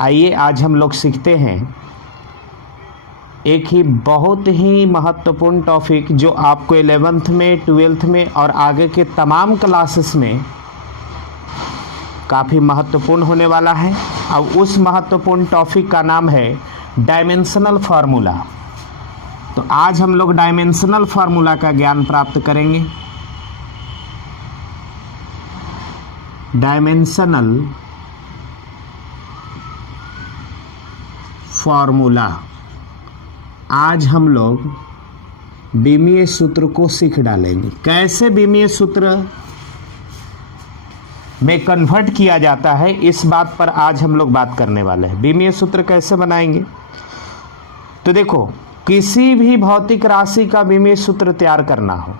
आइए आज हम लोग सीखते हैं एक ही बहुत ही महत्वपूर्ण टॉपिक जो आपको 11th में 12th में और आगे के तमाम क्लासेस में काफ़ी महत्वपूर्ण होने वाला है। अब उस महत्वपूर्ण टॉपिक का नाम है डायमेंशनल फार्मूला। तो आज हम लोग डायमेंशनल फार्मूला का ज्ञान प्राप्त करेंगे। डायमेंशनल फार्मूला, आज हम लोग बीमीय सूत्र को सीख डालेंगे। कैसे बीमीय सूत्र में कन्वर्ट किया जाता है, इस बात पर आज हम लोग बात करने वाले हैं। बीमीय सूत्र कैसे बनाएंगे? तो देखो, किसी भी भौतिक राशि का बीमीय सूत्र तैयार करना हो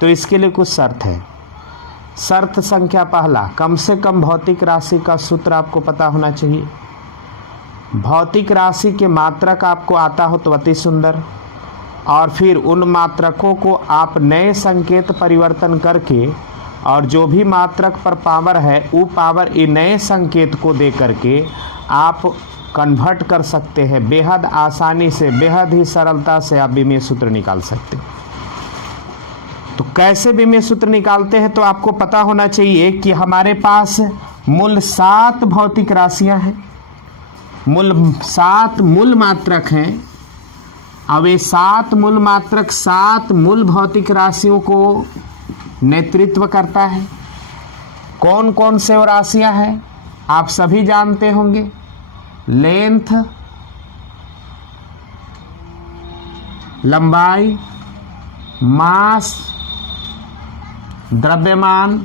तो इसके लिए कुछ शर्त है। शर्त संख्या पहला, कम से कम भौतिक राशि का सूत्र आपको पता होना चाहिए। भौतिक राशि के मात्रक आपको आता हो तो अति सुंदर, और फिर उन मात्रकों को आप नए संकेत परिवर्तन करके और जो भी मात्रक पर पावर है वो पावर इन नए संकेत को दे करके आप कन्वर्ट कर सकते हैं। बेहद आसानी से, बेहद ही सरलता से आप बीमीय सूत्र निकाल सकते हैं। तो कैसे बीमीय सूत्र निकालते हैं? तो आपको पता होना चाहिए कि हमारे पास मूल 7 भौतिक राशियां हैं, 7 मूल मात्रक हैं। अब ये 7 मूल मात्रक 7 मूल भौतिक राशियों को नेतृत्व करता है। कौन कौन से वो राशियां हैं आप सभी जानते होंगे। लेंथ, लंबाई, मास, द्रव्यमान,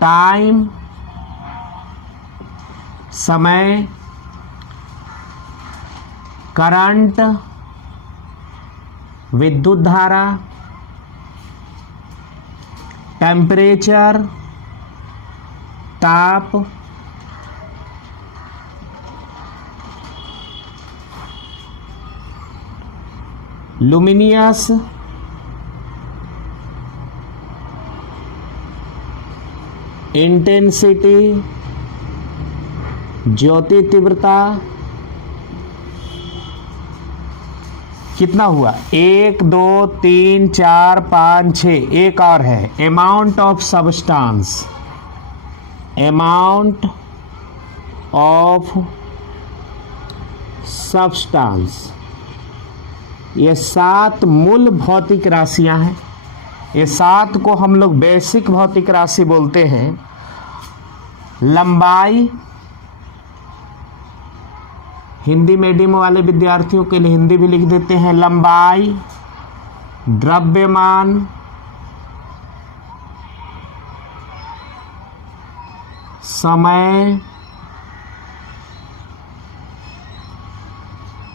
टाइम, समय, करंट, विद्युत धारा, टेम्परेचर, ताप, लुमिनियस, इंटेंसिटी, ज्योति तीव्रता। कितना हुआ? 1 2 3 4 5 6। एक और है, amount of substance. Amount of substance. ये 7 मूल भौतिक राशियां हैं। ये 7 को हम लोग बेसिक भौतिक राशि बोलते हैं। लंबाई, हिंदी मीडियम वाले विद्यार्थियों के लिए हिंदी भी लिख देते हैं, लंबाई, द्रव्यमान, समय,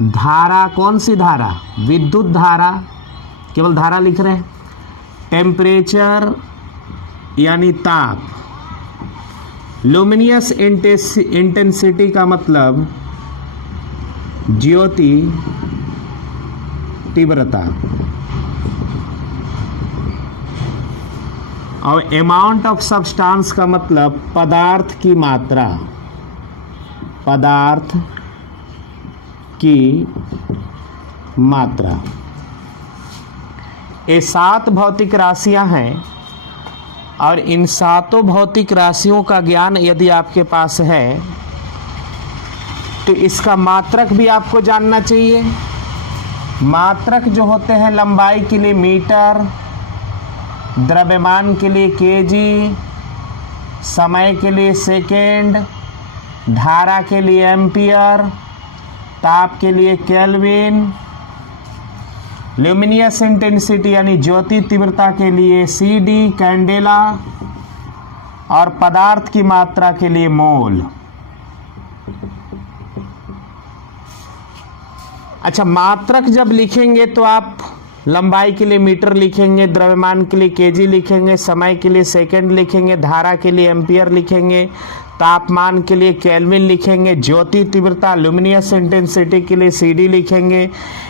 धारा। कौन सी धारा? विद्युत धारा, केवल धारा लिख रहे हैं। टेम्परेचर यानी ताप। लुमिनियस इंटेंसिटी का मतलब ज्योति तीव्रता। और अमाउंट ऑफ सब्सटेंस का मतलब पदार्थ की मात्रा। पदार्थ की मात्रा। ये 7 भौतिक राशियां हैं और इन 7 भौतिक राशियों का ज्ञान यदि आपके पास है तो इसका मात्रक भी आपको जानना चाहिए। मात्रक जो होते हैं, लंबाई के लिए मीटर, द्रव्यमान के लिए केजी, समय के लिए सेकेंड, धारा के लिए एम्पियर, ताप के लिए केल्विन, ल्यूमिनियस इंटेंसिटी यानी ज्योति तीव्रता के लिए सीडी कैंडेला, और पदार्थ की मात्रा के लिए मोल। अच्छा, मात्रक जब लिखेंगे तो आप लंबाई के लिए मीटर लिखेंगे, द्रव्यमान के लिए केजी लिखेंगे, समय के लिए सेकंड लिखेंगे, धारा के लिए एम्पियर लिखेंगे, तापमान के लिए केल्विन लिखेंगे, ज्योति तीव्रता ल्यूमिनियस इंटेंसिटी के लिए सीडी लिखेंगे,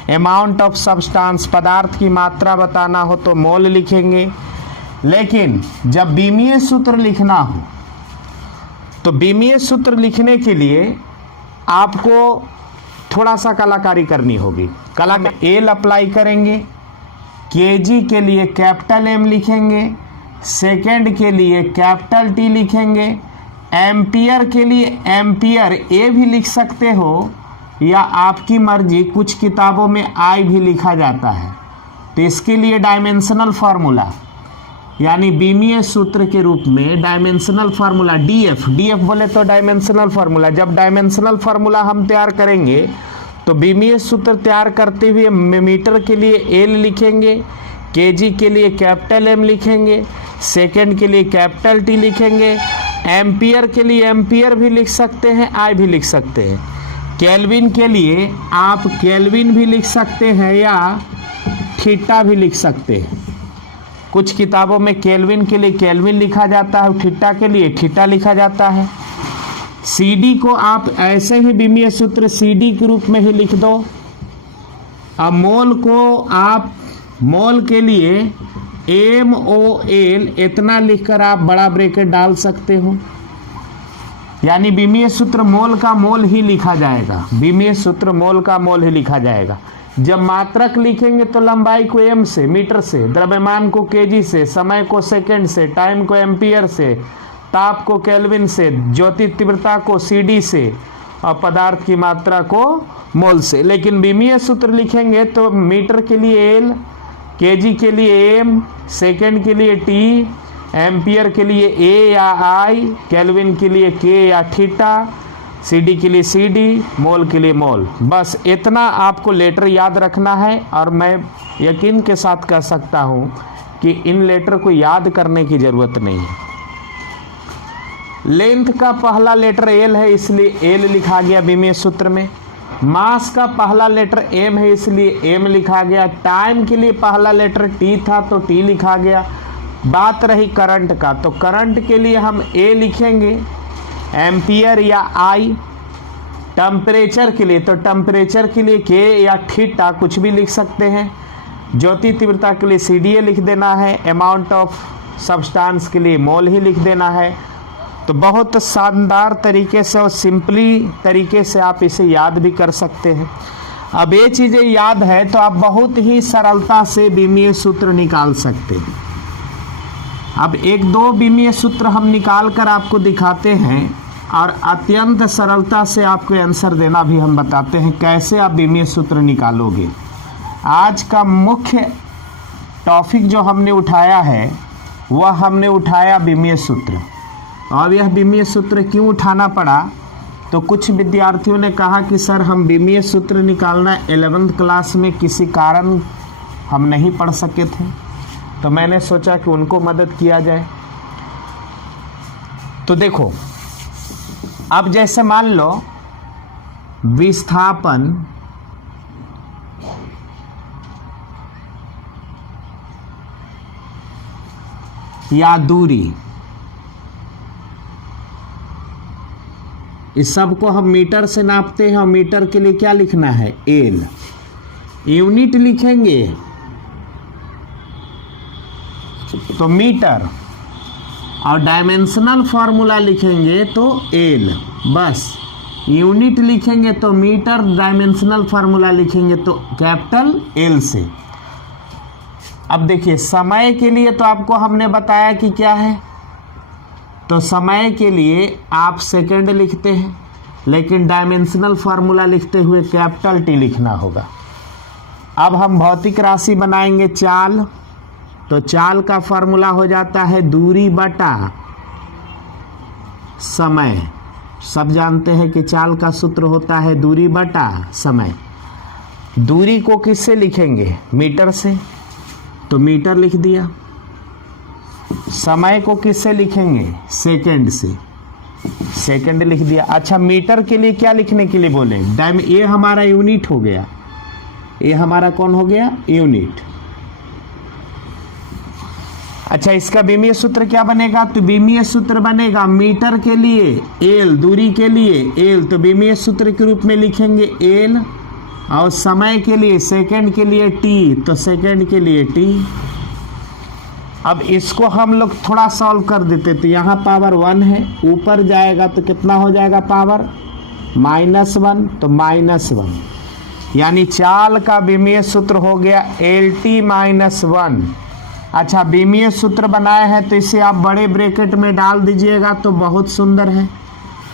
अमाउंट ऑफ सब्सटेंस पदार्थ की मात्रा बताना हो तो मोल लिखेंगे। लेकिन जब बीमीय सूत्र लिखना हो तो बीमीय सूत्र लिखने के लिए आपको थोड़ा सा कलाकारी करनी होगी। कला में एल अप्लाई करेंगे, केजी के लिए कैपिटल एम लिखेंगे, सेकेंड के लिए कैपिटल टी लिखेंगे, एम्पियर के लिए एम्पियर ए भी लिख सकते हो या आपकी मर्जी, कुछ किताबों में आई भी लिखा जाता है। तो इसके लिए डायमेंशनल फार्मूला यानी बीमीय सूत्र के रूप में डायमेंशनल फार्मूला डीएफ बोले तो डायमेंशनल फार्मूला। जब डायमेंशनल फार्मूला हम तैयार करेंगे तो बीमीय सूत्र तैयार करते हुए मीटर के लिए एल लिखेंगे, केजी के लिए कैपिटल एम लिखेंगे, सेकेंड के लिए कैपिटल टी लिखेंगे, एम्पियर के लिए एम्पियर भी लिख सकते हैं, आई भी लिख सकते हैं। केल्विन के लिए आप केल्विन भी लिख सकते हैं या थीटा भी लिख सकते हैं। कुछ किताबों में केल्विन के लिए केल्विन लिखा जाता है, थीटा के लिए थीटा लिखा जाता है। सीडी को आप ऐसे ही बीमीय सूत्र सीडी के रूप में ही लिख दो। अब मोल को आप मोल के लिए MOL इतना लिखकर आप बड़ा ब्रैकेट डाल सकते हो, यानी बीमीय सूत्र मोल का मोल ही लिखा जाएगा। बीमीय सूत्र मोल का मोल ही लिखा जाएगा। जब मात्रक लिखेंगे तो लंबाई को एम से, मीटर से, द्रव्यमान को केजी से, समय को सेकंड से, टाइम को एम्पियर से, ताप को केल्विन से, ज्योति तीव्रता को सीडी से और पदार्थ की मात्रा को मोल से। लेकिन बीमीय सूत्र लिखेंगे तो मीटर के लिए एल, केजी के लिए एम, सेकेंड के लिए टी, एम्पियर के लिए ए या आई, केल्विन के लिए के या थीटा, सीडी के लिए सीडी, मोल के लिए मोल। बस इतना आपको लेटर याद रखना है और मैं यकीन के साथ कह सकता हूँ कि इन लेटर को याद करने की ज़रूरत नहीं है। लेंथ का पहला लेटर एल है इसलिए एल लिखा गया बीमीय सूत्र में। मास का पहला लेटर एम है इसलिए एम लिखा गया। टाइम के लिए पहला लेटर टी था तो टी लिखा गया। बात रही करंट का, तो करंट के लिए हम ए लिखेंगे, एम्पियर या आई। टेम्परेचर के लिए तो टेम्परेचर के लिए के या थीटा कुछ भी लिख सकते हैं। ज्योति तीव्रता के लिए CDA लिख देना है। अमाउंट ऑफ सब्सटेंस के लिए मोल ही लिख देना है। तो बहुत शानदार तरीके से और सिंपली तरीके से आप इसे याद भी कर सकते हैं। अब ये चीज़ें याद है तो आप बहुत ही सरलता से बीमीय सूत्र निकाल सकते हैं। अब एक दो बीमीय सूत्र हम निकाल कर आपको दिखाते हैं और अत्यंत सरलता से आपको आंसर देना भी हम बताते हैं कैसे आप बीमीय सूत्र निकालोगे। आज का मुख्य टॉपिक जो हमने उठाया है वह हमने उठाया बीमीय सूत्र। अब यह बीमीय सूत्र क्यों उठाना पड़ा, तो कुछ विद्यार्थियों ने कहा कि सर हम बीमीय सूत्र निकालना 11th क्लास में किसी कारण हम नहीं पढ़ सके थे, तो मैंने सोचा कि उनको मदद किया जाए। तो देखो, अब जैसे मान लो विस्थापन या दूरी, इस सब को हम मीटर से नापते हैं और मीटर के लिए क्या लिखना है, एल। यूनिट लिखेंगे तो मीटर और डायमेंशनल फार्मूला लिखेंगे तो एल। बस यूनिट लिखेंगे तो मीटर, डायमेंशनल फार्मूला लिखेंगे तो कैपिटल एल से। अब देखिए समय के लिए तो आपको हमने बताया कि क्या है, तो समय के लिए आप सेकंड लिखते हैं, लेकिन डायमेंशनल फार्मूला लिखते हुए कैपिटल टी लिखना होगा। अब हम भौतिक राशि बनाएंगे चाल, तो चाल का फार्मूला हो जाता है दूरी बटा समय। सब जानते हैं कि चाल का सूत्र होता है दूरी बटा समय। दूरी को किससे लिखेंगे, मीटर से, तो मीटर लिख दिया। समय को किससे लिखेंगे, सेकंड से, सेकंड लिख दिया। अच्छा, मीटर के लिए क्या लिखने के लिए बोले, ये हमारा यूनिट हो गया, ये हमारा कौन हो गया, यूनिट। अच्छा, इसका बीमीय सूत्र क्या बनेगा, तो बीमीय सूत्र बनेगा मीटर के लिए एल, दूरी के लिए एल, तो बीमीय सूत्र के रूप में लिखेंगे एल, और समय के लिए सेकंड के लिए टी, तो सेकंड के लिए टी। अब इसको हम लोग थोड़ा सॉल्व कर देते, तो यहाँ पावर 1 है, ऊपर जाएगा तो कितना हो जाएगा पावर -1, तो -1, यानी चाल का विमीय सूत्र हो गया LT-1। अच्छा, विमीय सूत्र बनाए हैं तो इसे आप बड़े ब्रैकेट में डाल दीजिएगा तो बहुत सुंदर है,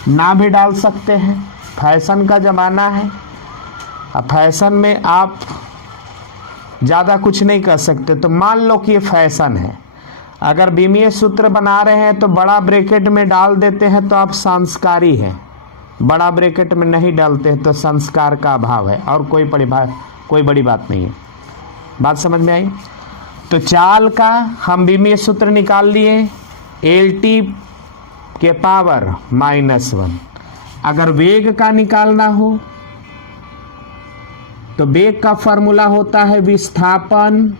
ना भी डाल सकते हैं, फैशन का ज़माना है। अब फैशन में आप ज़्यादा कुछ नहीं कर सकते, तो मान लो कि ये फैशन है, अगर विमीय सूत्र बना रहे हैं तो बड़ा ब्रैकेट में डाल देते हैं तो आप संस्कारी हैं, बड़ा ब्रैकेट में नहीं डालते हैं तो संस्कार का अभाव है, और कोई बड़ी बात नहीं है। बात समझ में आई? तो चाल का हम विमीय सूत्र निकाल लिए, LT के पावर -1। अगर वेग का निकालना हो तो वेग का फॉर्मूला होता है विस्थापन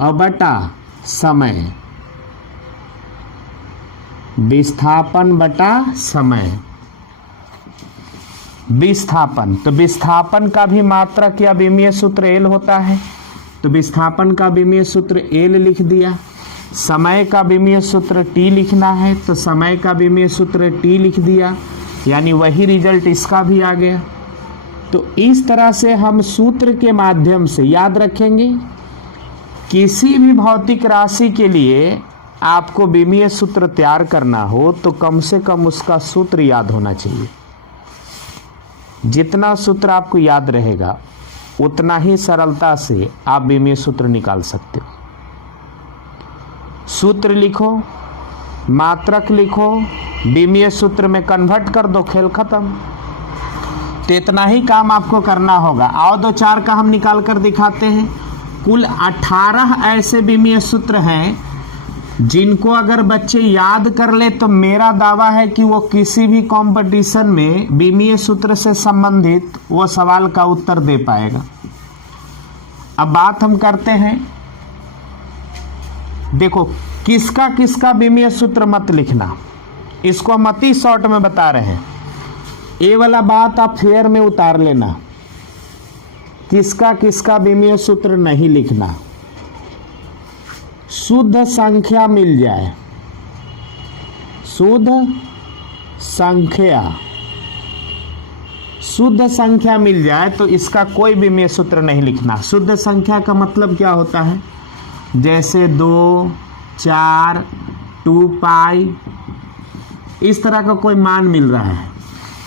और बटा समय, विस्थापन बटा समय। विस्थापन, तो विस्थापन का भी मात्रक या विमीय सूत्र L होता है, तो विस्थापन का विमीय सूत्र L लिख दिया। समय का विमीय सूत्र T लिखना है तो समय का विमीय सूत्र T लिख दिया, यानी वही रिजल्ट इसका भी आ गया। तो इस तरह से हम सूत्र के माध्यम से याद रखेंगे। किसी भी भौतिक राशि के लिए आपको विमीय सूत्र तैयार करना हो तो कम से कम उसका सूत्र याद होना चाहिए। जितना सूत्र आपको याद रहेगा उतना ही सरलता से आप विमीय सूत्र निकाल सकते हो। सूत्र लिखो, मात्रक लिखो, विमीय सूत्र में कन्वर्ट कर दो, खेल खत्म। तो इतना ही काम आपको करना होगा। आओ 2-4 का हम निकाल कर दिखाते हैं। कुल 18 ऐसे विमीय सूत्र हैं जिनको अगर बच्चे याद कर ले तो मेरा दावा है कि वो किसी भी कंपटीशन में विमीय सूत्र से संबंधित वो सवाल का उत्तर दे पाएगा। अब बात हम करते हैं, देखो किसका किसका विमीय सूत्र मत लिखना, इसको हम अति शॉर्ट में बता रहे हैं। ये वाला बात आप फेयर में उतार लेना, किसका किसका विमीय सूत्र नहीं लिखना। शुद्ध संख्या मिल जाए, शुद्ध संख्या मिल जाए तो इसका कोई विमीय सूत्र नहीं लिखना। शुद्ध संख्या का मतलब क्या होता है? जैसे 2, 4, 2 पाई, इस तरह का कोई मान मिल रहा है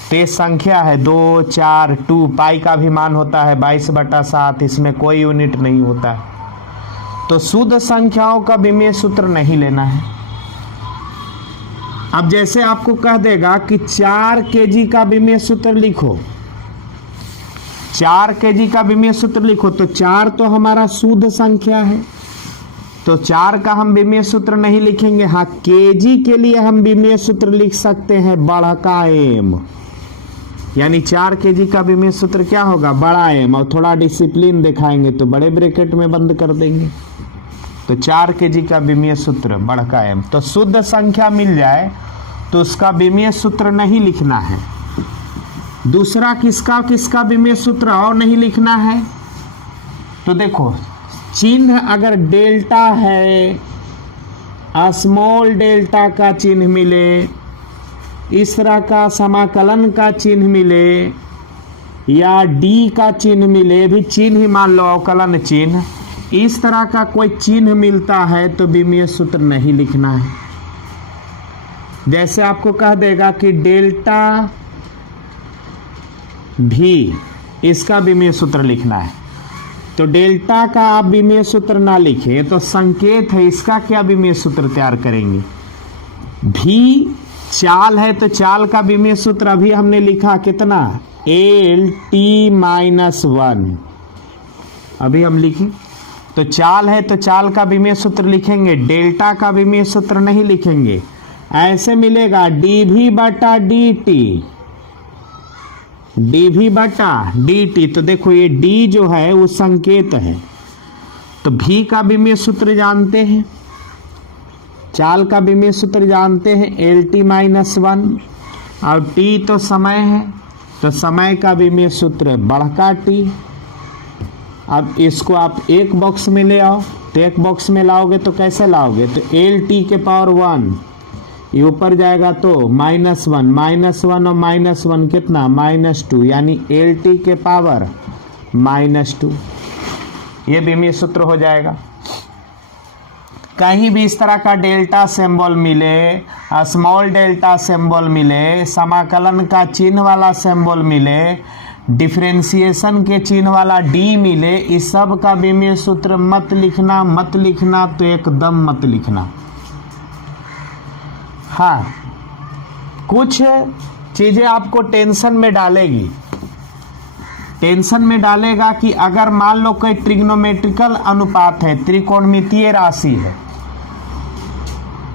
तो ये संख्या है। 2, 4, 2 पाई का भी मान होता है 22/7, इसमें कोई यूनिट नहीं होता है। तो शुद्ध संख्याओं का विमीय सूत्र नहीं लेना है। अब जैसे आपको कह देगा कि 4 kg का विमीय सूत्र लिखो, 4 kg का विमीय सूत्र लिखो, तो 4 तो हमारा शुद्ध संख्या है, तो 4 का हम विमीय सूत्र नहीं लिखेंगे। हाँ, केजी के लिए हम विमीय सूत्र लिख सकते हैं बड़ा M, यानी 4 kg का विमीय सूत्र क्या होगा? बड़ा M। और थोड़ा डिसिप्लिन दिखाएंगे तो बड़े ब्रैकेट में बंद कर देंगे। तो 4 kg का विमीय सूत्र बड़ा M। तो शुद्ध संख्या मिल जाए तो उसका विमीय सूत्र नहीं लिखना है। दूसरा किसका किसका विमीय सूत्र और नहीं लिखना है? तो देखो, चिन्ह अगर डेल्टा है, स्मॉल डेल्टा का चिन्ह मिले, इस तरह का समाकलन का चिन्ह मिले, या डी का चिन्ह मिले, भी चिन्ह ही मान लो अवकलन चिन्ह, इस तरह का कोई चिन्ह मिलता है तो विमीय सूत्र नहीं लिखना है। जैसे आपको कह देगा कि डेल्टा भी, इसका विमीय सूत्र लिखना है, तो डेल्टा का आप विमीय सूत्र ना लिखें तो संकेत है, इसका क्या विमीय सूत्र तैयार करेंगे? भी चाल है तो चाल का विमीय सूत्र अभी हमने लिखा कितना? LT-1 अभी हम लिखें। तो चाल है तो चाल का विमीय सूत्र लिखेंगे, डेल्टा का विमीय सूत्र नहीं लिखेंगे। ऐसे मिलेगा dV/dt, dV/dt। तो देखो ये d जो है वो संकेत है, तो v का विमीय सूत्र जानते हैं, चाल का विमीय सूत्र जानते हैं LT-1, और t तो समय है, तो समय का विमीय सूत्र बड़का T, अब इसको आप एक बॉक्स में ले आओ, तो एक बॉक्स में लाओगे तो कैसे लाओगे, तो एल टी के पावर 1 ये ऊपर जाएगा तो -1, -1 और -1 कितना -2, यानी एल टी के पावर -2, ये बीमीय सूत्र हो जाएगा। कहीं भी इस तरह का डेल्टा सिंबल मिले, स्मॉल डेल्टा सिंबल मिले, समाकलन का चिन्ह वाला सिंबल मिले, डिफरेंशिएशन के चिन्ह वाला डी मिले, इस सब का बीमीय सूत्र मत लिखना तो एकदम मत लिखना। हाँ, कुछ चीजें आपको टेंशन में डालेगा कि अगर मान लो कोई ट्रिग्नोमेट्रिकल अनुपात है, त्रिकोणमितीय राशि है,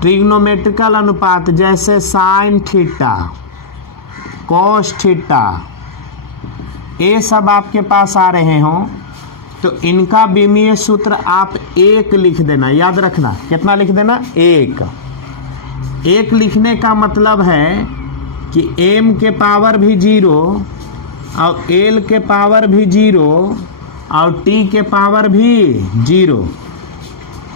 ट्रिग्नोमेट्रिकल अनुपात जैसे साइन थीटा, कॉस थीटा, ये सब आपके पास आ रहे हों तो इनका बीमीय सूत्र आप 1 लिख देना। याद रखना, कितना लिख देना, 1 लिखने का मतलब है कि m के पावर भी 0 और l के पावर भी 0 और t के पावर भी 0।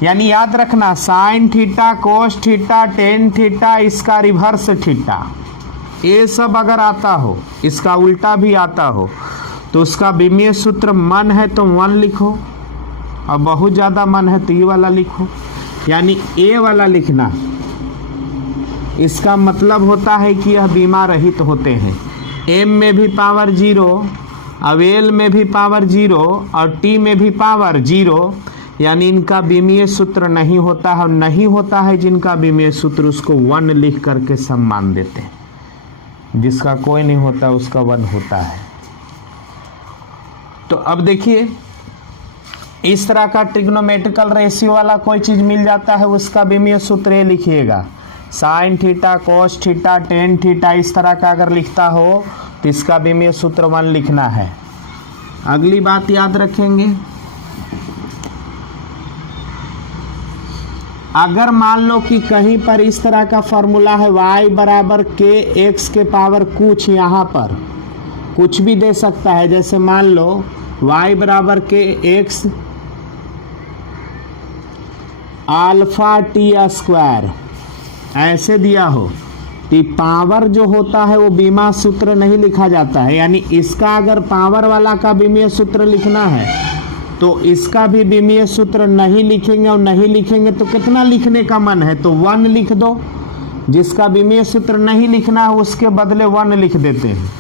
यानी याद रखना, sine theta, cos theta, tan theta, इसका रिवर्स थीटा, ये सब अगर आता हो, इसका उल्टा भी आता हो, तो उसका बीमीय सूत्र मन है तो 1 लिखो और बहुत ज़्यादा मन है तो ये वाला लिखो। यानी ए वाला लिखना, इसका मतलब होता है कि यह बीमा रहित होते हैं। एम में भी पावर 0, अब एल में भी पावर 0 और टी में भी पावर 0, यानी इनका बीमीय सूत्र नहीं होता है। और नहीं होता है जिनका बीमीय सूत्र, उसको 1 लिख करके सम्मान देते हैं। जिसका कोई नहीं होता उसका 1 होता है। तो अब देखिए, इस तरह का ट्रिग्नोमेट्रिकल रेशियो वाला कोई चीज मिल जाता है, उसका बीमीय सूत्र ये लिखिएगा, sine theta, cos theta, tan theta, इस तरह का अगर लिखता हो तो इसका बीमीय सूत्र 1 लिखना है। अगली बात याद रखेंगे, अगर मान लो कि कहीं पर इस तरह का फॉर्मूला है, y बराबर के x के पावर कुछ, यहाँ पर कुछ भी दे सकता है, जैसे मान लो y बराबर के x अल्फा टी स्क्वायर ऐसे दिया हो, तो पावर जो होता है वो बीमा सूत्र नहीं लिखा जाता है। यानी इसका अगर पावर वाला का बीमीय सूत्र लिखना है तो इसका भी बीमीय सूत्र नहीं लिखेंगे, और नहीं लिखेंगे तो कितना लिखने का मन है तो 1 लिख दो। जिसका बीमीय सूत्र नहीं लिखना है उसके बदले 1 लिख देते हैं,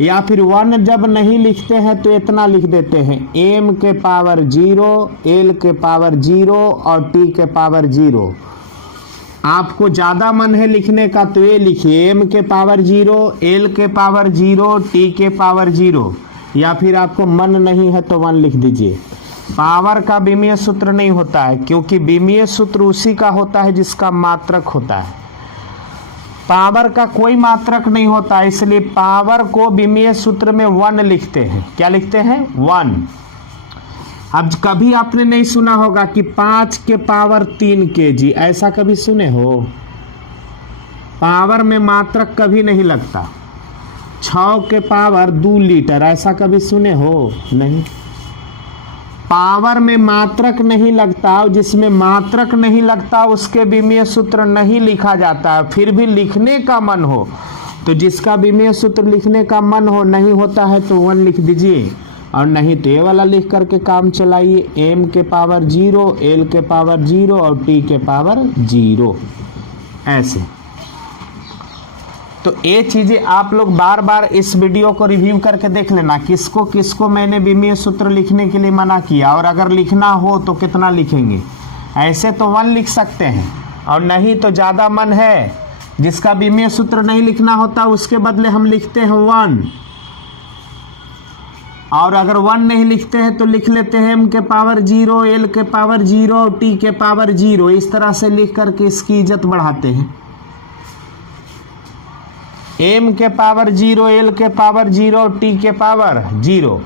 या फिर 1 जब नहीं लिखते हैं तो इतना लिख देते हैं, m के पावर 0, l के पावर 0 और t के पावर 0। आपको ज़्यादा मन है लिखने का तो ये लिखिए, m के पावर 0, l के पावर 0, t के पावर 0, या फिर आपको मन नहीं है तो 1 लिख दीजिए। पावर का बीमीय सूत्र नहीं होता है, क्योंकि बीमीय सूत्र उसी का होता है जिसका मात्रक होता है। पावर का कोई मात्रक नहीं होता, इसलिए पावर को बीमीय सूत्र में 1 लिखते हैं। क्या लिखते हैं? 1। अब कभी आपने नहीं सुना होगा कि 5 के पावर 3 kg, ऐसा कभी सुने हो? पावर में मात्रक कभी नहीं लगता। 6 के पावर 2 लीटर, ऐसा कभी सुने हो? नहीं। पावर में मात्रक नहीं लगता, जिसमें मात्रक नहीं लगता उसके बीमीय सूत्र नहीं लिखा जाता। फिर भी लिखने का मन हो तो जिसका बीमीय सूत्र लिखने का मन हो, नहीं होता है तो 1 लिख दीजिए, और नहीं तो ये वाला लिख करके काम चलाइए, m के पावर 0, l के पावर 0 और t के पावर 0, ऐसे। तो ये चीज़ें आप लोग बार बार इस वीडियो को रिव्यू करके देख लेना, किसको किसको मैंने बीमीय सूत्र लिखने के लिए मना किया, और अगर लिखना हो तो कितना लिखेंगे। ऐसे तो 1 लिख सकते हैं, और नहीं तो ज़्यादा मन है जिसका बीमीय सूत्र नहीं लिखना होता उसके बदले हम लिखते हैं 1, और अगर 1 नहीं लिखते हैं तो लिख लेते हैं m के पावर 0, l के पावर 0 और t के पावर 0। इस तरह से लिख करके इसकी इज्जत बढ़ाते हैं। m के पावर 0, l के पावर 0 और t के पावर 0,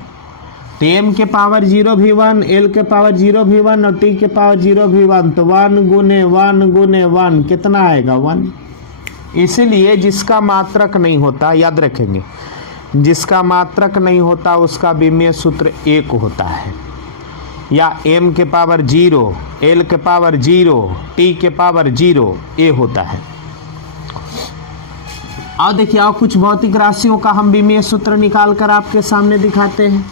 तो m के पावर 0 भी 1, l के पावर 0 भी 1 और t के पावर 0 भी 1, तो 1 गुने 1 गुने 1 कितना आएगा? 1। इसीलिए जिसका मात्रक नहीं होता, याद रखेंगे, जिसका मात्रक नहीं होता उसका बीमीय सूत्र 1 होता है। या m के पावर 0, l के पावर 0, t के पावर 0, ये होता है। और देखिए और कुछ भौतिक राशियों का हम विमीय सूत्र निकाल कर आपके सामने दिखाते हैं।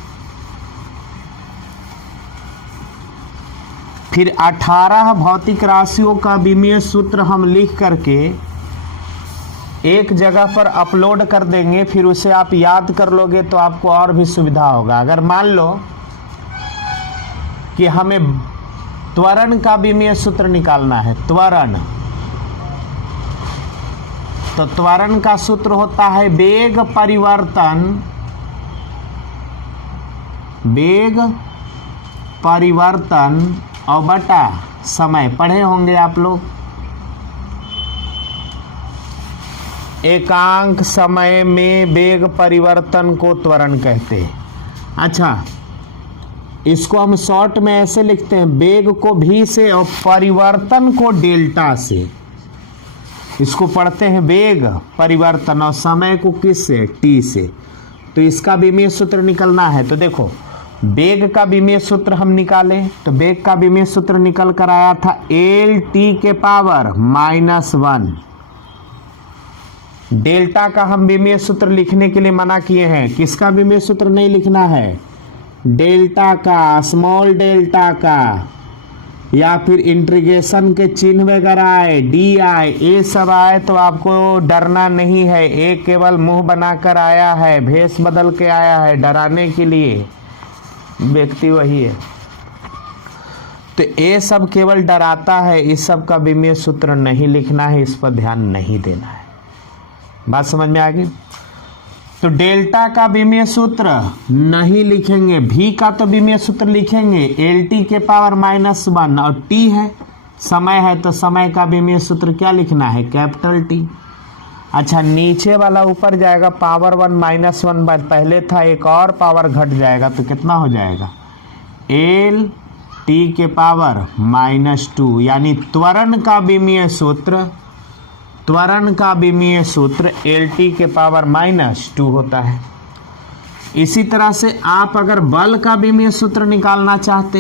फिर 18 भौतिक राशियों का विमीय सूत्र हम लिख करके एक जगह पर अपलोड कर देंगे, फिर उसे आप याद कर लोगे तो आपको और भी सुविधा होगा। अगर मान लो कि हमें त्वरण का विमीय सूत्र निकालना है, त्वरण, तो त्वरण का सूत्र होता है वेग परिवर्तन और बटा समय। पढ़े होंगे आप लोग, एकांक समय में वेग परिवर्तन को त्वरण कहते हैं। अच्छा, इसको हम शॉर्ट में ऐसे लिखते हैं, वेग को v से और परिवर्तन को डेल्टा से। इसको पढ़ते हैं वेग परिवर्तन और समय को किस से, t से। तो इसका विमीय सूत्र निकलना है। तो देखो वेग का विमीय सूत्र हम निकालें, तो वेग का विमीय सूत्र निकल कर आया था एल टी के पावर -1। डेल्टा का हम विमीय सूत्र लिखने के लिए मना किए हैं। किसका विमीय सूत्र नहीं लिखना है? डेल्टा का, स्मॉल डेल्टा का, या फिर इंटीग्रेशन के चिन्ह वगैरह आए, डी आए, ये सब आए तो आपको डरना नहीं है। ये केवल मुंह बनाकर आया है, भेष बदल के आया है, डराने के लिए। व्यक्ति वही है। तो ये सब केवल डराता है, इस सब का विमीय सूत्र नहीं लिखना है, इस पर ध्यान नहीं देना है। बात समझ में आ गई? तो डेल्टा का विमीय सूत्र नहीं लिखेंगे, v का तो विमीय सूत्र लिखेंगे एल टी के पावर -1, और t है समय है तो समय का विमीय सूत्र क्या लिखना है? Capital T। अच्छा, नीचे वाला ऊपर जाएगा, पावर 1 -1 पहले था, एक और पावर घट जाएगा तो कितना हो जाएगा? एल टी के पावर -2। यानी त्वरण का विमीय सूत्र एल टी के पावर -2 होता है। इसी तरह से आप अगर बल का विमीय सूत्र निकालना चाहते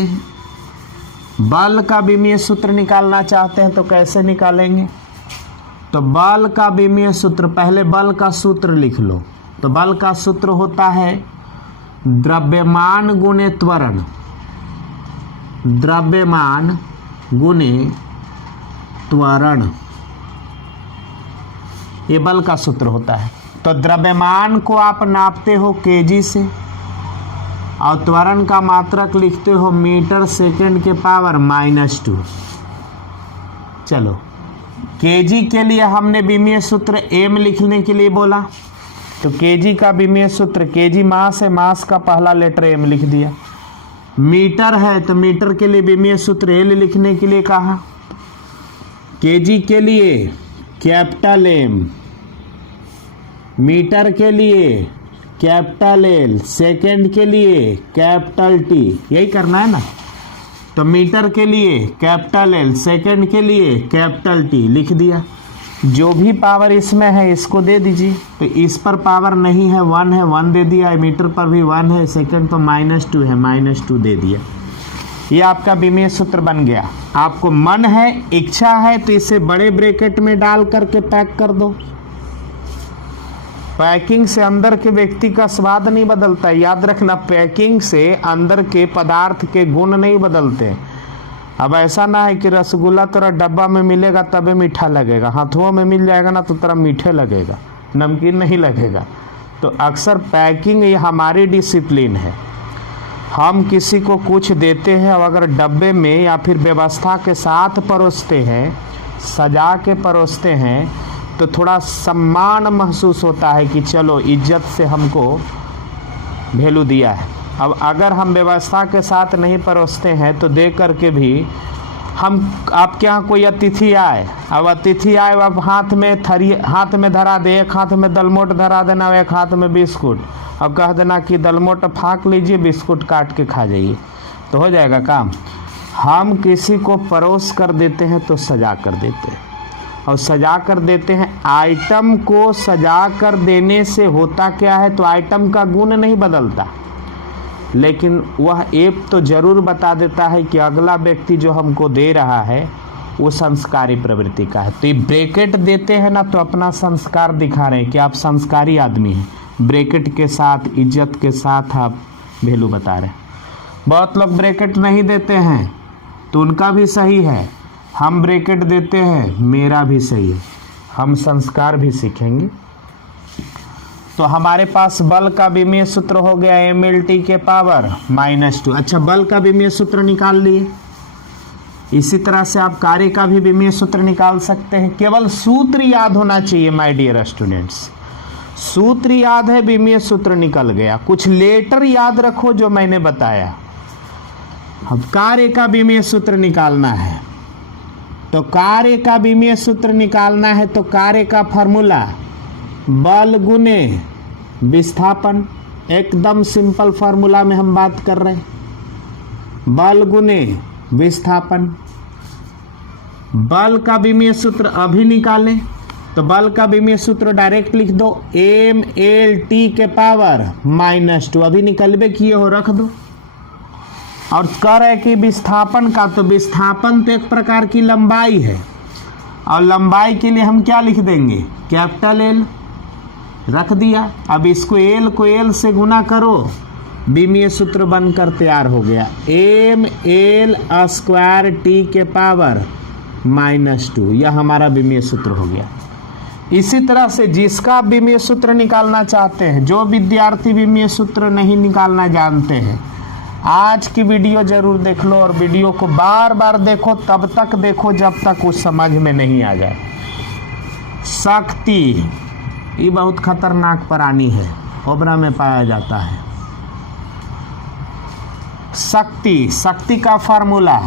हैं, तो कैसे निकालेंगे? तो बल का विमीय सूत्र, पहले बल का सूत्र लिख लो। तो बल का सूत्र होता है द्रव्यमान गुणे त्वरण, द्रव्यमान गुणे त्वरण, ये बल का सूत्र होता है। तो द्रव्यमान को आप नापते हो केजी से और त्वरण का मात्रक लिखते हो मीटर सेकंड के पावर -2। चलो, केजी के लिए हमने विमीय सूत्र m लिखने के लिए बोला, तो केजी का विमीय सूत्र, केजी मास है, मास का पहला लेटर m लिख दिया। मीटर है तो मीटर के लिए विमीय सूत्र l लिखने के लिए कहा। केजी के लिए कैपिटल M, मीटर के लिए कैपिटल L, सेकंड के लिए कैपिटल T, यही करना है ना। तो मीटर के लिए कैपिटल L, सेकंड के लिए कैपिटल T लिख दिया। जो भी पावर इसमें है इसको दे दीजिए। तो इस पर पावर नहीं है, 1 है, 1 दे दिया। मीटर पर भी 1 है, सेकंड पर -2 है, -2 दे दिया। ये आपका विमीय सूत्र बन गया। आपको मन है, इच्छा है तो इसे बड़े ब्रैकेट में डाल करके पैक कर दो। पैकिंग से अंदर के व्यक्ति का स्वाद नहीं बदलता, याद रखना। पैकिंग से अंदर के पदार्थ के गुण नहीं बदलते। अब ऐसा ना है कि रसगुल्ला तेरा डब्बा में मिलेगा तबे मीठा लगेगा, हाथों में मिल जाएगा ना तो तेरा मीठे लगेगा, नमकीन नहीं लगेगा। तो अक्सर पैकिंग ये हमारी डिसिप्लिन है। हम किसी को कुछ देते हैं और अगर डब्बे में या फिर व्यवस्था के साथ परोसते हैं, सजा के परोसते हैं, तो थोड़ा सम्मान महसूस होता है कि चलो इज्जत से हमको वैल्यू दिया है। अब अगर हम व्यवस्था के साथ नहीं परोसते हैं तो दे करके भी हम, आपके यहाँ कोई अतिथि आए, अब अतिथि आए, अब हाथ में धरा दे, एक हाथ में दलमोट धरा देना, एक हाथ में बिस्कुट, अब कह देना कि दलमोट फाँक लीजिए, बिस्कुट काट के खा जाइए, तो हो जाएगा काम। हम किसी को परोस कर देते हैं तो सजा कर देते हैं, और सजा कर देते हैं। आइटम को सजा कर देने से होता क्या है? तो आइटम का गुण नहीं बदलता, लेकिन वह ऐप तो जरूर बता देता है कि अगला व्यक्ति जो हमको दे रहा है वो संस्कारी प्रवृत्ति का है। तो ये ब्रैकेट देते हैं ना, तो अपना संस्कार दिखा रहे हैं कि आप संस्कारी आदमी हैं। ब्रैकेट के साथ, इज्जत के साथ आप वैल्यू बता रहे हैं। बहुत लोग ब्रैकेट नहीं देते हैं तो उनका भी सही है, हम ब्रैकेट देते हैं मेरा भी सही है। हम संस्कार भी सीखेंगे। तो हमारे पास बल का विमीय सूत्र हो गया mLT के पावर -2। अच्छा, बल का विमीय सूत्र निकाल लिए। इसी तरह से आप कार्य का भी विमीय सूत्र निकाल सकते हैं। केवल सूत्र याद होना चाहिए माय डियर स्टूडेंट्स। सूत्र याद है, विमीय सूत्र निकल गया। कुछ लेटर याद रखो जो मैंने बताया। अब कार्य का विमीय सूत्र निकालना है, तो कार्य का विमीय सूत्र निकालना है तो कार्य का फॉर्मूला बल गुने विस्थापन। एकदम सिंपल फार्मूला में हम बात कर रहे हैं। बल गुने विस्थापन। बल का विमीय सूत्र अभी निकालें तो बल का विमीय सूत्र डायरेक्ट लिख दो mLT के पावर -2। अभी निकलबे किए हो, रख दो। और कर है कि विस्थापन का, तो विस्थापन तो एक प्रकार की लंबाई है और लंबाई के लिए हम क्या लिख देंगे, कैपिटल L। रख दिया। अब इसको L को L से गुना करो, विमीय सूत्र बनकर तैयार हो गया mL² के पावर -2। यह हमारा विमीय सूत्र हो गया। इसी तरह से जिसका आप विमीय सूत्र निकालना चाहते हैं, जो विद्यार्थी विमीय सूत्र नहीं निकालना जानते हैं, आज की वीडियो जरूर देख लो और वीडियो को बार बार देखो। तब तक देखो जब तक उस समझ में नहीं आ जाए। शक्ति, ये बहुत खतरनाक प्राणी है, ओबरा में पाया जाता है। शक्ति का फार्मूला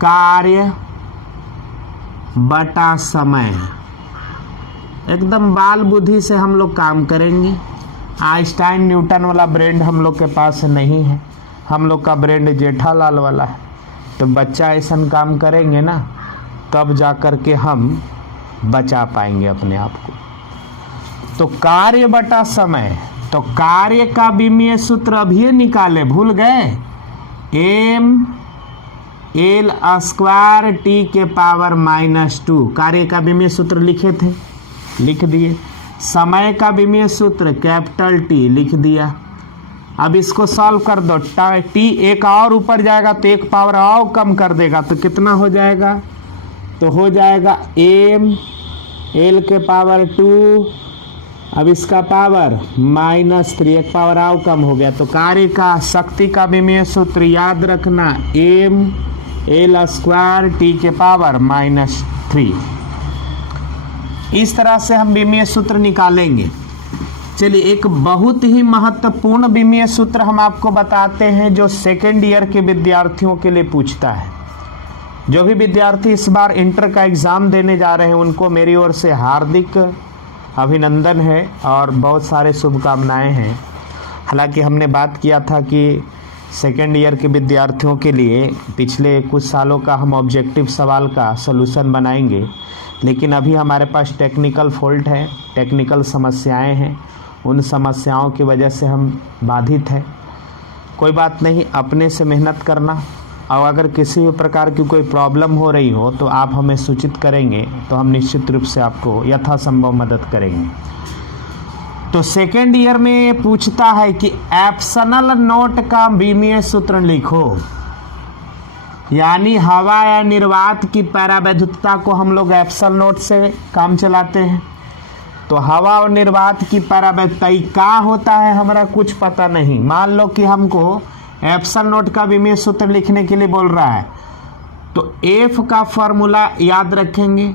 कार्य बटा समय। एकदम बाल बुद्धि से हम लोग काम करेंगे। आइंस्टाइन न्यूटन वाला ब्रेन हम लोग के पास नहीं है, हम लोग का ब्रेन जेठालाल वाला है। तो बच्चा ऐसा काम करेंगे ना, तब जा कर के हम बचा पाएंगे अपने आप को। तो कार्य बटा समय, तो कार्य का विमीय सूत्र अभी निकाले, भूल गए, mL² के पावर -2। कार्य का विमीय सूत्र लिखे थे, लिख दिए। समय का विमीय सूत्र कैपिटल T लिख दिया। अब इसको सॉल्व कर दो। T एक और ऊपर जाएगा तो एक पावर और कम कर देगा, तो कितना हो जाएगा, तो हो जाएगा mL के पावर 2। अब इसका पावर -3, एक पावर आओ कम हो गया। तो कार्य का, शक्ति का विमीय सूत्र याद रखना mL² के पावर -3। इस तरह से हम विमीय सूत्र निकालेंगे। चलिए, एक बहुत ही महत्वपूर्ण विमीय सूत्र हम आपको बताते हैं जो सेकेंड ईयर के विद्यार्थियों के लिए पूछता है। जो भी विद्यार्थी इस बार इंटर का एग्ज़ाम देने जा रहे हैं उनको मेरी ओर से हार्दिक अभिनंदन है और बहुत सारे शुभकामनाएं हैं। हालांकि हमने बात किया था कि सेकेंड ईयर के विद्यार्थियों के लिए पिछले कुछ सालों का हम ऑब्जेक्टिव सवाल का सलूशन बनाएंगे, लेकिन अभी हमारे पास टेक्निकल फॉल्ट है, टेक्निकल समस्याएं हैं। उन समस्याओं की वजह से हम बाधित हैं। कोई बात नहीं, अपने से मेहनत करना। और अगर किसी भी प्रकार की कोई प्रॉब्लम हो रही हो तो आप हमें सूचित करेंगे, तो हम निश्चित रूप से आपको यथासंभव मदद करेंगे। तो सेकेंड ईयर में पूछता है कि एप्सनल नोट का विमीय सूत्र लिखो। यानी हवा या निर्वात की पैरावैद्युतता को हम लोग एप्सल नोट से काम चलाते हैं। तो हवा और निर्वात की पैरावैद्युतता क्या होता है हमारा कुछ पता नहीं। मान लो कि हमको एप्सल नोट का विमीय सूत्र लिखने के लिए बोल रहा है, तो एफ का फार्मूला याद रखेंगे।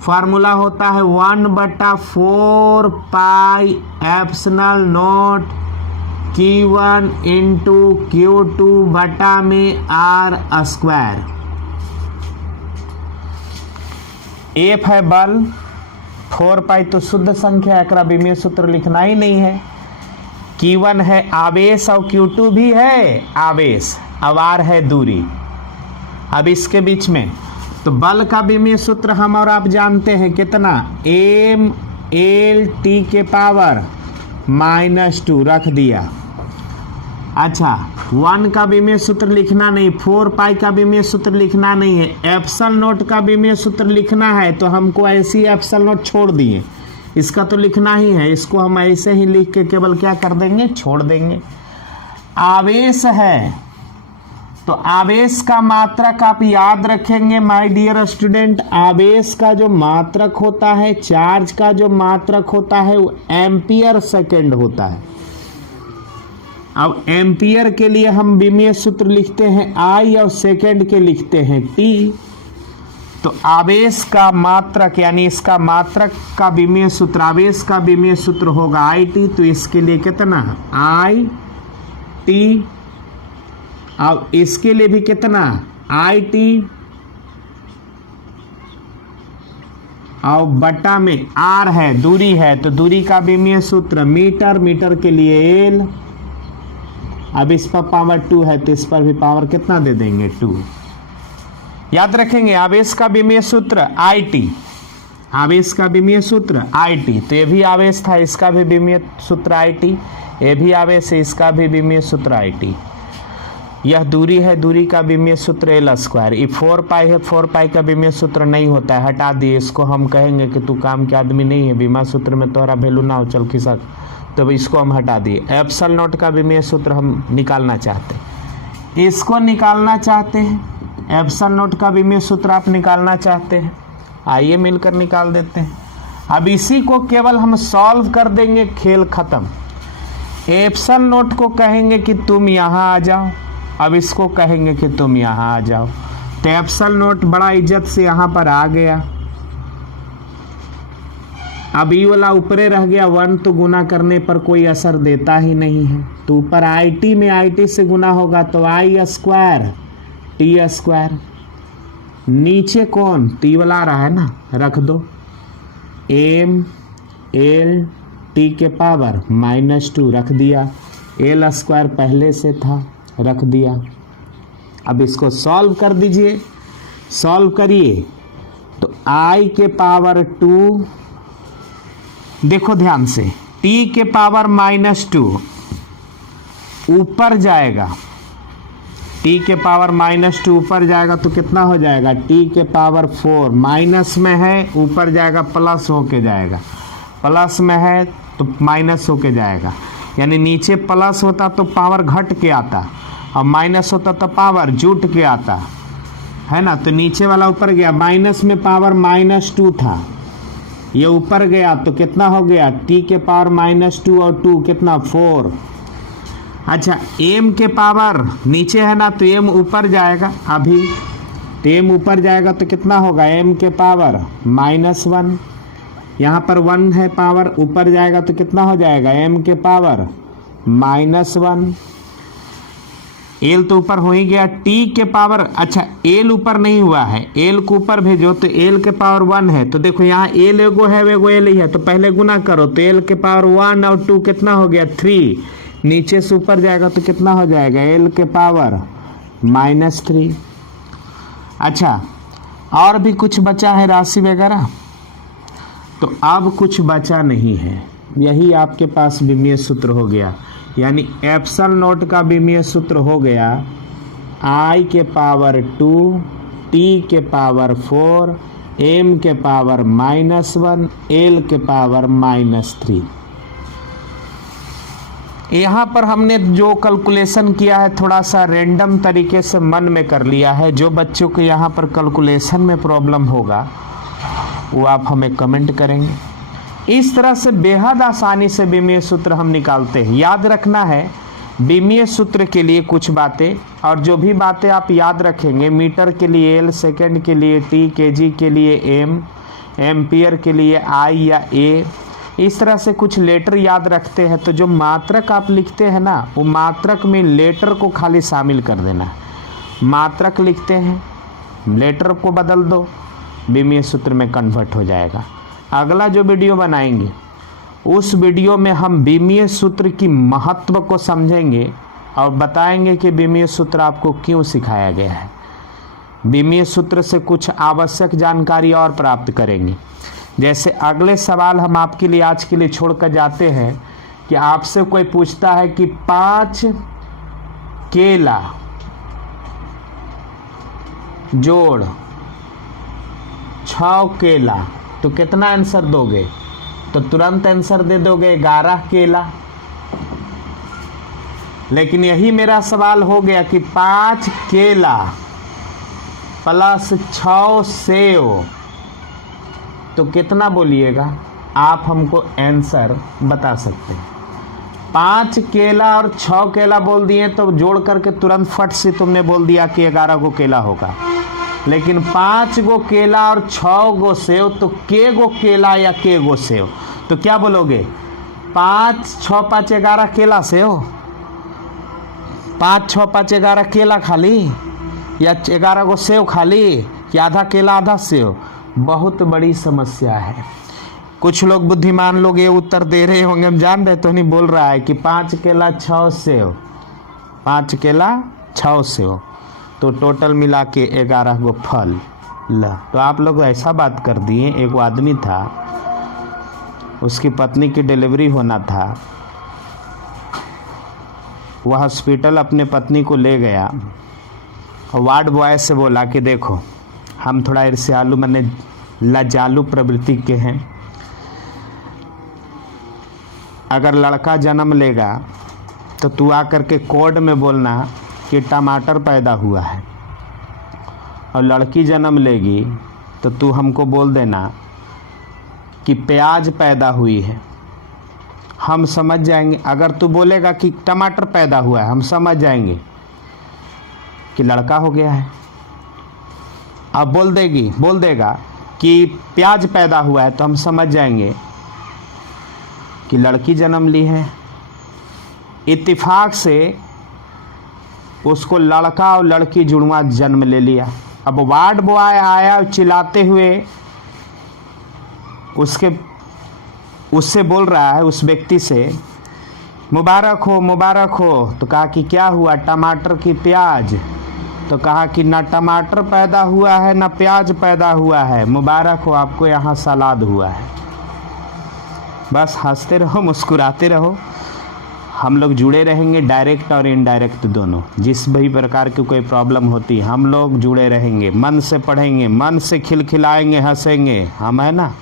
फार्मूला होता है 1/4 पाई एप्सनल नोट Q1 इंटू Q2 बटा में R²। एफ है बल, 4 पाई तो शुद्ध संख्या, एकरा विमीय सूत्र लिखना ही नहीं है। Q1 है आवेश और Q2 भी है आवेश, और R है दूरी। अब इसके बीच में तो बल का विमीय सूत्र हम और आप जानते हैं कितना, mLT के पावर -2 रख दिया। अच्छा 1 का विमीय सूत्र लिखना नहीं, 4 पाई का विमीय सूत्र लिखना नहीं है, एप्सिलॉन नॉट का विमीय सूत्र लिखना है तो हमको ऐसी एप्सिलॉन नॉट छोड़ दिए, इसका तो लिखना ही है, इसको हम ऐसे ही लिख के केवल क्या कर देंगे, छोड़ देंगे। आवेश है तो आवेश का मात्रक आप याद रखेंगे माय डियर स्टूडेंट, आवेश का जो मात्रक होता है, चार्ज का जो मात्रक होता है वो एम्पियर सेकेंड होता है। अब एम्पियर के लिए हम विमीय सूत्र लिखते हैं I और सेकेंड के लिखते हैं T। तो आवेश का मात्रक यानी इसका मात्रक का विमीय सूत्र, आवेश का विमीय सूत्र होगा IT। तो इसके लिए कितना IT, अब इसके लिए भी कितना IT और बटा में R है, दूरी है, तो दूरी का विमीय सूत्र मीटर, मीटर के लिए L। अब इस पर पावर 2 है तो इस पर भी पावर कितना दे देंगे 2। याद रखेंगे आवेश का विमीय सूत्र IT, आवेश का विमीय सूत्र IT। तो ये भी आवेश था, इसका भी विमीय सूत्र IT, ये भी आवेश है, इसका भी विमीय सूत्र IT। यह दूरी है, दूरी का विमीय सूत्र L स्क्वायर। ये 4 पाई है, 4 पाई का विमीय सूत्र नहीं होता है, हटा दिए इसको। हम कहेंगे कि तू काम के आदमी नहीं है, विमीय सूत्र में तोहरा वैल्यू ना हो, चल खिसक, तो इसको हम हटा दिए। एप्सिलॉन नॉट का विमीय सूत्र हम निकालना चाहते हैं, इसको निकालना चाहते हैं, एप्सिलॉन नॉट का विमीय सूत्र आप निकालना चाहते हैं, आइए मिलकर निकाल देते हैं। अब इसी को केवल हम सॉल्व कर देंगे, खेल खत्म। एप्सिलॉन नॉट को कहेंगे कि तुम यहाँ आ जाओ, अब इसको कहेंगे कि तुम यहाँ आ जाओ, तो एप्सिलॉन नॉट बड़ा इज्जत से यहाँ पर आ गया। अब ये वाला ऊपरे रह गया, 1 तो गुना करने पर कोई असर देता ही नहीं है, तो ऊपर IT में IT से गुना होगा तो I स्क्वायर T स्क्वायर, नीचे कौन T वाला आ रहा है ना, रख दो M L T के पावर -2 रख दिया, L स्क्वायर पहले से था रख दिया। अब इसको सॉल्व कर दीजिए, सॉल्व करिए तो I के पावर 2, देखो ध्यान से, T के पावर -2 ऊपर जाएगा, T के पावर -2 ऊपर जाएगा तो कितना हो जाएगा, T के पावर 4, माइनस में है ऊपर जाएगा प्लस होके जाएगा, प्लस में है तो माइनस होके जाएगा, यानी नीचे प्लस होता तो पावर घट के आता और माइनस होता तो पावर जुट के आता है ना। तो नीचे वाला ऊपर गया, माइनस में पावर -2 था, ये ऊपर गया तो कितना हो गया, T के पावर -2 और 2 कितना 4। अच्छा M के पावर नीचे है ना तो M ऊपर जाएगा, अभी तो M ऊपर जाएगा तो कितना होगा, M के पावर -1, यहाँ पर 1 है पावर, ऊपर जाएगा तो कितना हो जाएगा, M के पावर -1, L तो ऊपर हो ही गया, T के पावर, अच्छा L ऊपर नहीं हुआ है, L को ऊपर भेजो तो L के पावर 1 है, तो देखो यहाँ L एगो है वेगो L ही है, तो पहले गुना करो तो L के पावर 1 और 2 कितना हो गया 3, नीचे से ऊपर जाएगा तो कितना हो जाएगा L के पावर -3। अच्छा और भी कुछ बचा है राशि वगैरह, तो अब कुछ बचा नहीं है, यही आपके पास विमीय सूत्र हो गया, यानी एप्सिलॉन नॉट का विमीय सूत्र हो गया I के पावर 2, T के पावर 4, M के पावर -1, L के पावर -3। यहाँ पर हमने जो कैलकुलेशन किया है थोड़ा सा रैंडम तरीके से मन में कर लिया है, जो बच्चों को यहाँ पर कैलकुलेशन में प्रॉब्लम होगा वो आप हमें कमेंट करेंगे। इस तरह से बेहद आसानी से विमीय सूत्र हम निकालते हैं। याद रखना है विमीय सूत्र के लिए कुछ बातें, और जो भी बातें आप याद रखेंगे, मीटर के लिए L, सेकंड के लिए T, केजी के लिए M, एम्पियर के लिए I या A, इस तरह से कुछ लेटर याद रखते हैं। तो जो मात्रक आप लिखते हैं ना, वो मात्रक में लेटर को खाली शामिल कर देना है। मात्रक लिखते हैं, लेटर को बदल दो, विमीय सूत्र में कन्वर्ट हो जाएगा। अगला जो वीडियो बनाएंगे उस वीडियो में हम विमीय सूत्र की महत्व को समझेंगे और बताएंगे कि विमीय सूत्र आपको क्यों सिखाया गया है। विमीय सूत्र से कुछ आवश्यक जानकारी और प्राप्त करेंगे। जैसे अगले सवाल हम आपके लिए आज के लिए छोड़कर जाते हैं कि आपसे कोई पूछता है कि 5 केला जोड़ 6 केला, तो कितना आंसर दोगे? तो तुरंत आंसर दे दोगे 11 केला। लेकिन यही मेरा सवाल हो गया कि 5 केला प्लस 6 सेव, तो कितना बोलिएगा? आप हमको आंसर बता सकते हैं। 5 केला और 6 केला बोल दिए तो जोड़ करके तुरंत फट से तुमने बोल दिया कि 11 गो केला होगा। लेकिन 5 गो केला और 6 गो सेव, तो के गो केला या के गो सेव? तो क्या बोलोगे? 5 6 5 11 केला सेव, 5 6 5 11 केला खाली, या 11 गो सेव खाली, कि आधा केला आधा सेव? बहुत बड़ी समस्या है। कुछ लोग बुद्धिमान लोग ये उत्तर दे रहे होंगे, हम जान रहे तो नहीं बोल रहा है कि 5 केला 6 सेव, 5 केला 6 सेव, तो टोटल मिला के 11 गो फल। ला, तो आप लोग ऐसा बात कर दिए। एक आदमी था, उसकी पत्नी की डिलीवरी होना था, वह हॉस्पिटल अपने पत्नी को ले गया और वार्ड बॉय से बोला कि देखो हम थोड़ा ईर्ष्यालु माने लाजालू प्रवृत्ति के हैं, अगर लड़का जन्म लेगा तो तू आकर के कोड में बोलना कि टमाटर पैदा हुआ है, और लड़की जन्म लेगी तो तू हमको बोल देना कि प्याज पैदा हुई है। हम समझ जाएंगे। अगर तू बोलेगा कि टमाटर पैदा हुआ है, हम समझ जाएंगे कि लड़का हो गया है। अब बोल देगा कि प्याज पैदा हुआ है, तो हम समझ जाएंगे कि लड़की जन्म ली है। इत्तेफाक से उसको लड़का और लड़की जुड़वा जन्म ले लिया। अब वार्ड बॉय आया और चिल्लाते हुए उससे बोल रहा है, उस व्यक्ति से, मुबारक हो मुबारक हो। तो कहा कि क्या हुआ? टमाटर की प्याज? तो कहा कि ना टमाटर पैदा हुआ है ना प्याज पैदा हुआ है, मुबारक हो आपको, यहाँ सलाद हुआ है। बस हंसते रहो, मुस्कुराते रहो। हम लोग जुड़े रहेंगे, डायरेक्ट और इनडायरेक्ट दोनों। जिस भी प्रकार की कोई प्रॉब्लम होती, हम लोग जुड़े रहेंगे, मन से पढ़ेंगे, मन से खिलखिलाएंगे, हंसेंगे, हम है ना।